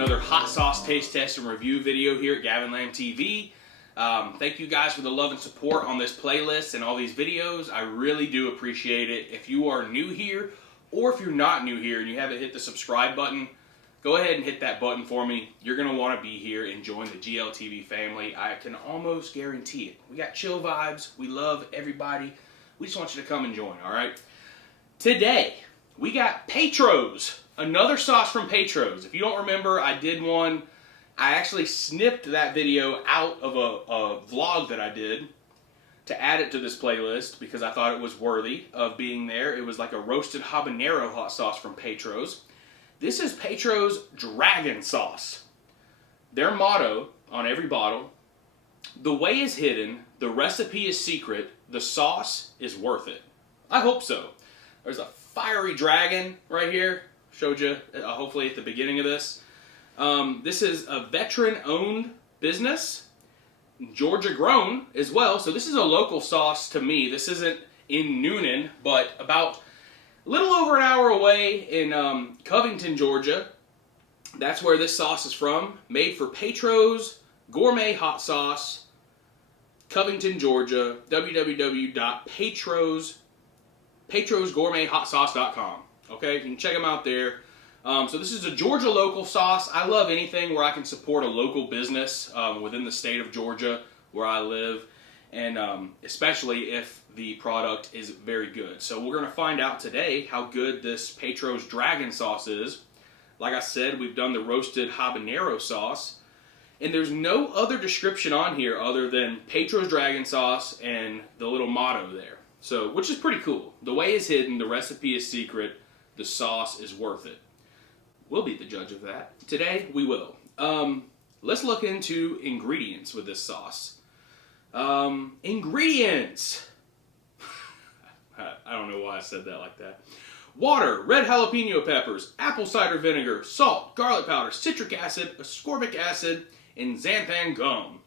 another hot sauce taste test and review video here at Gavin Lamb TV. Thank you guys for the love and support on this playlist and all these videos. I really do appreciate it. If you are new here, or if you're not new here and you haven't hit the subscribe button, go ahead and hit that button for me. You're going to want to be here and join the GLTV family. I can almost guarantee it. We got chill vibes. We love everybody. We just want you to come and join, all right? Today, we got Petreaux, another sauce from Petreaux. If you don't remember, I did one. I actually snipped that video out of a vlog that I did to add it to this playlist because I thought it was worthy of being there. It was like a roasted habanero hot sauce from Petreaux. This is Petreaux Dragon Sauce. Their motto on every bottle: the way is hidden, the recipe is secret, the sauce is worth it. I hope so. There's a fiery dragon right here. Showed you hopefully at the beginning of this. This is a veteran-owned business, Georgia grown as well. So this is a local sauce to me. This isn't in Noonan, but about a little over an hour away in Covington, Georgia. That's where this sauce is from. Made for Petreaux Gourmet Hot Sauce, Covington, Georgia. www.petreauxgourmethotsauce.com. Okay, you can check them out there. So this is a Georgia local sauce. I love anything where I can support a local business within the state of Georgia where I live, and especially if the product is very good. So we're going to find out today how good this Petreaux Dragon Sauce is. Like I said, we've done the roasted habanero sauce, and there's no other description on here other than Petreaux Dragon Sauce and the little motto there. So, which is pretty cool. The way is hidden, the recipe is secret, the sauce is worth it. We'll be the judge of that. Today, we will. Let's look into ingredients with this sauce. Ingredients! I don't know why I said that like that. Water, red jalapeno peppers, apple cider vinegar, salt, garlic powder, citric acid, ascorbic acid, and xanthan gum.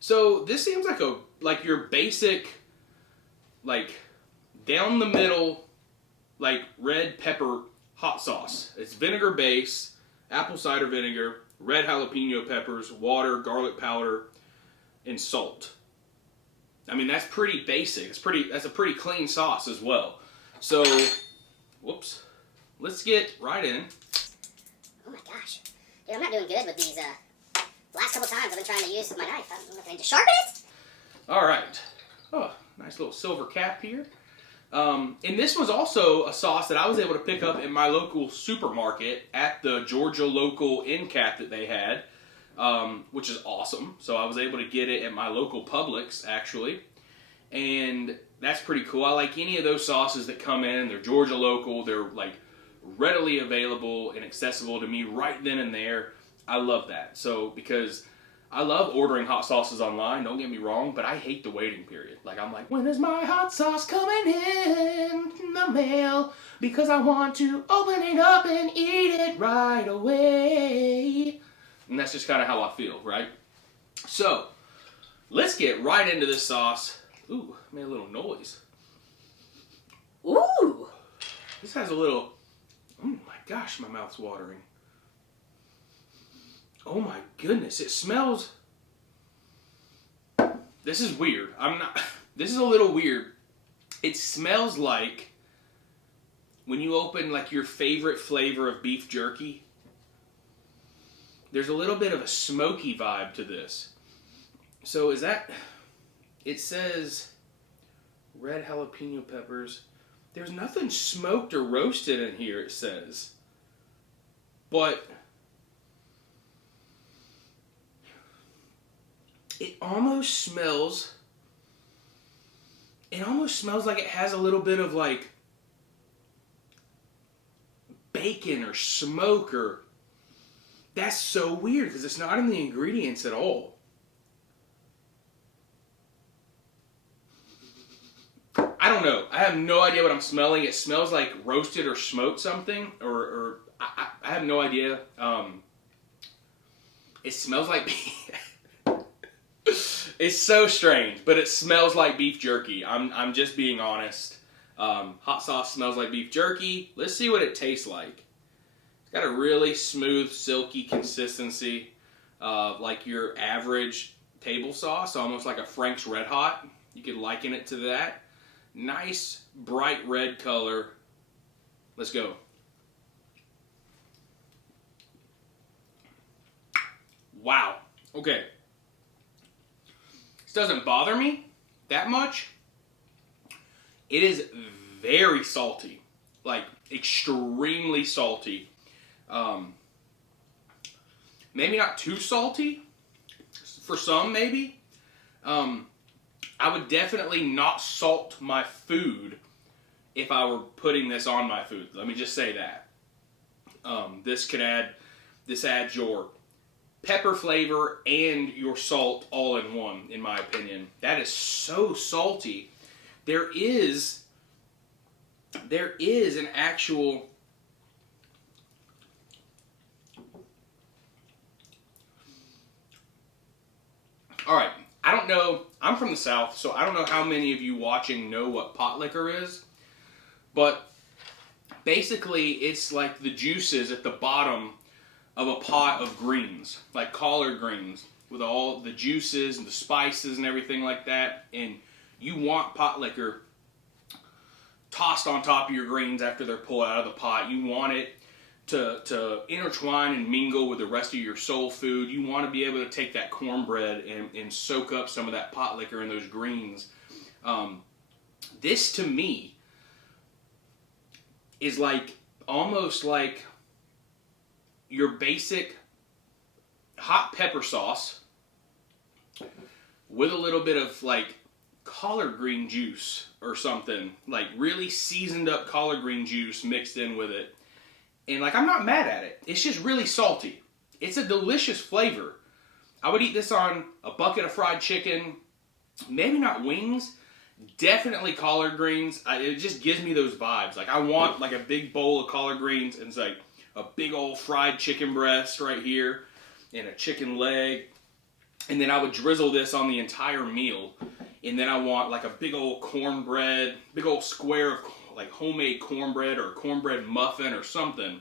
So this seems like your basic, like down the middle, like red pepper hot sauce. It's vinegar base, apple cider vinegar, red jalapeno peppers, water, garlic powder, and salt. I mean, that's pretty basic. That's a pretty clean sauce as well. So, whoops. Let's get right in. Oh my gosh. Dude, I'm not doing good with these. Last couple times I've been trying to use my knife. I'm looking to sharpen it. All right. Oh, nice little silver cap here. And this was also a sauce that I was able to pick up in my local supermarket at the Georgia local end cap that they had, which is awesome. So I was able to get it at my local Publix, actually. And that's pretty cool. I like any of those sauces that come in. They're Georgia local. They're like readily available and accessible to me right then and there. I love that. So because I love ordering hot sauces online, don't get me wrong, but I hate the waiting period. Like, I'm like, when is my hot sauce coming in the mail? Because I want to open it up and eat it right away. And that's just kind of how I feel, right? So, let's get right into this sauce. Ooh, made a little noise. Ooh! This has a little, oh my gosh, my mouth's watering. Oh my goodness, it smells. This is weird. This is a little weird. It smells like when you open like your favorite flavor of beef jerky. There's a little bit of a smoky vibe to this. So is that, it says red jalapeno peppers. There's nothing smoked or roasted in here, it says. But it almost smells like it has a little bit of like bacon or smoke, or that's so weird because it's not in the ingredients at all. I don't know. I have no idea what I'm smelling. It smells like roasted or smoked something, or I have no idea. It smells like it's so strange, but it smells like beef jerky. I'm just being honest. Hot sauce smells like beef jerky. Let's see what it tastes like. Got a really smooth, silky consistency, like your average table sauce, almost like a Frank's Red Hot. You could liken it to that. Nice, bright red color. Let's go. Wow. Okay. This doesn't bother me that much. It is very salty, like extremely salty. Maybe not too salty for some, maybe. I would definitely not salt my food if I were putting this on my food. Let me just say that. This adds your pepper flavor and your salt all in one, in my opinion. That is so salty. There is an actual all right, I don't know. I'm from the South, so I don't know how many of you watching know what pot liquor is. But basically, it's like the juices at the bottom of a pot of greens, like collard greens, with all the juices and the spices and everything like that. And you want pot liquor tossed on top of your greens after they're pulled out of the pot. You want it to intertwine and mingle with the rest of your soul food. You want to be able to take that cornbread and soak up some of that pot liquor in those greens. This to me is like almost like your basic hot pepper sauce with a little bit of like collard green juice or something, like really seasoned up collard green juice mixed in with it. And like, I'm not mad at it. It's just really salty. It's a delicious flavor. I would eat this on a bucket of fried chicken, maybe not wings, definitely collard greens. It just gives me those vibes. Like, I want like a big bowl of collard greens and it's like a big old fried chicken breast right here and a chicken leg. And then I would drizzle this on the entire meal. And then I want like a big old cornbread, big old square of like homemade cornbread or a cornbread muffin or something.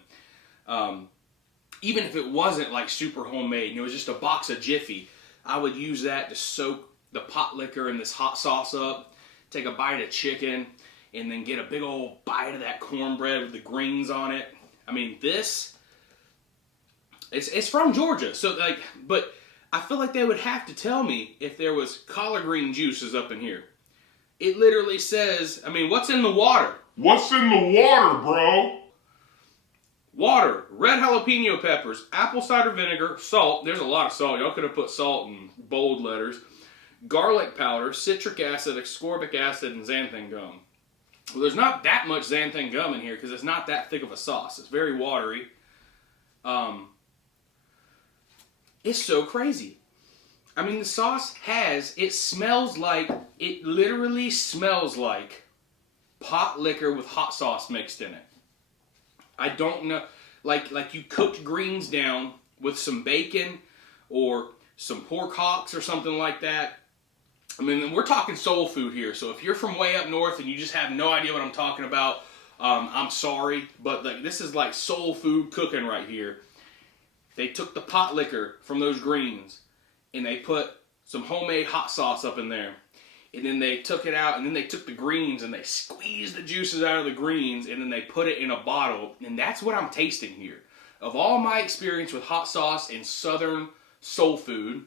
Even if it wasn't like super homemade and it was just a box of Jiffy, I would use that to soak the pot liquor and this hot sauce up, take a bite of chicken, and then get a big old bite of that cornbread with the greens on it. I mean, it's from Georgia, so like, but I feel like they would have to tell me if there was collard green juices up in here. It literally says, I mean, what's in the water? What's in the water, bro? Water, red jalapeno peppers, apple cider vinegar, salt. There's a lot of salt. Y'all could have put salt in bold letters. Garlic powder, citric acid, ascorbic acid, and xanthan gum. Well, there's not that much xanthan gum in here because it's not that thick of a sauce. It's very watery. It's so crazy. I mean, the sauce it literally smells like pot liquor with hot sauce mixed in it. I don't know, like you cooked greens down with some bacon or some pork hocks or something like that. I mean, we're talking soul food here, so if you're from way up north and you just have no idea what I'm talking about, I'm sorry, but like, this is like soul food cooking right here. They took the pot liquor from those greens and they put some homemade hot sauce up in there. And then they took it out, and then they took the greens and they squeezed the juices out of the greens, and then they put it in a bottle. And that's what I'm tasting here. Of all my experience with hot sauce and southern soul food,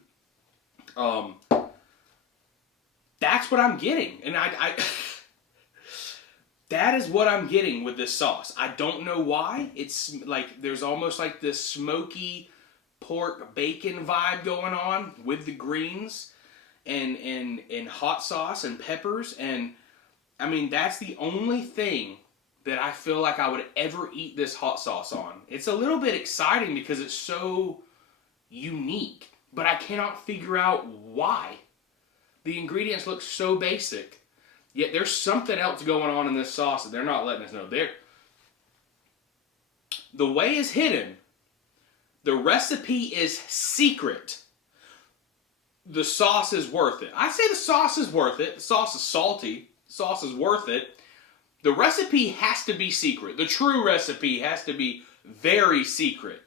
that's what I'm getting. And I that is what I'm getting with this sauce. I don't know why. It's like there's almost like this smoky pork bacon vibe going on with the greens. And hot sauce and peppers, and I mean, that's the only thing that I feel like I would ever eat this hot sauce on. It's a little bit exciting because it's so unique, but I cannot figure out why. The ingredients look so basic, yet there's something else going on in this sauce that they're not letting us know. The way is hidden. The recipe is secret. The sauce is worth it. I say the sauce is worth it. The sauce is salty. The sauce is worth it. The recipe has to be secret. The true recipe has to be very secret,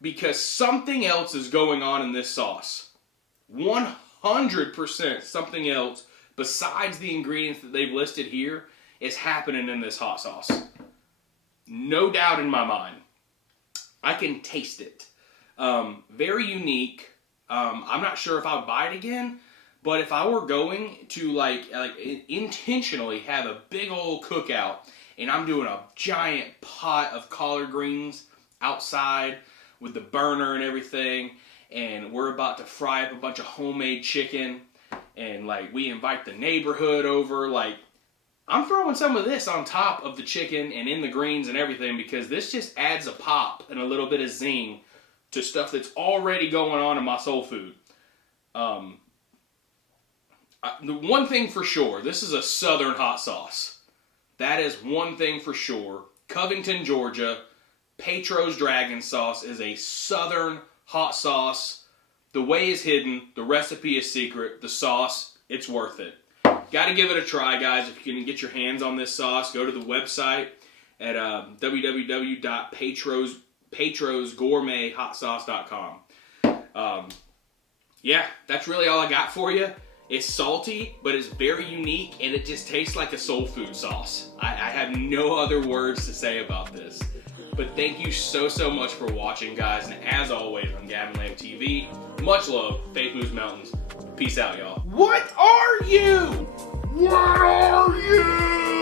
because something else is going on in this sauce. 100% something else besides the ingredients that they've listed here is happening in this hot sauce. No doubt in my mind. I can taste it. Very unique. I'm not sure if I would buy it again, but if I were going to like intentionally have a big old cookout and I'm doing a giant pot of collard greens outside with the burner and everything, and we're about to fry up a bunch of homemade chicken, and like we invite the neighborhood over, like I'm throwing some of this on top of the chicken and in the greens and everything, because this just adds a pop and a little bit of zing to stuff that's already going on in my soul food. The one thing for sure, this is a southern hot sauce. That is one thing for sure. Covington, Georgia, Petreaux Dragon Sauce is a southern hot sauce. The way is hidden. The recipe is secret. The sauce, it's worth it. Got to give it a try, guys. If you can get your hands on this sauce, go to the website at www.petreauxgourmethotsauce.com. Yeah, that's really all I got for you. It's salty, but it's very unique, and it just tastes like a soul food sauce. I have no other words to say about this. But thank you so much for watching, guys. And as always on Gavin Lamb TV, much love. Faith moves mountains. Peace out, y'all. What are you? What are you?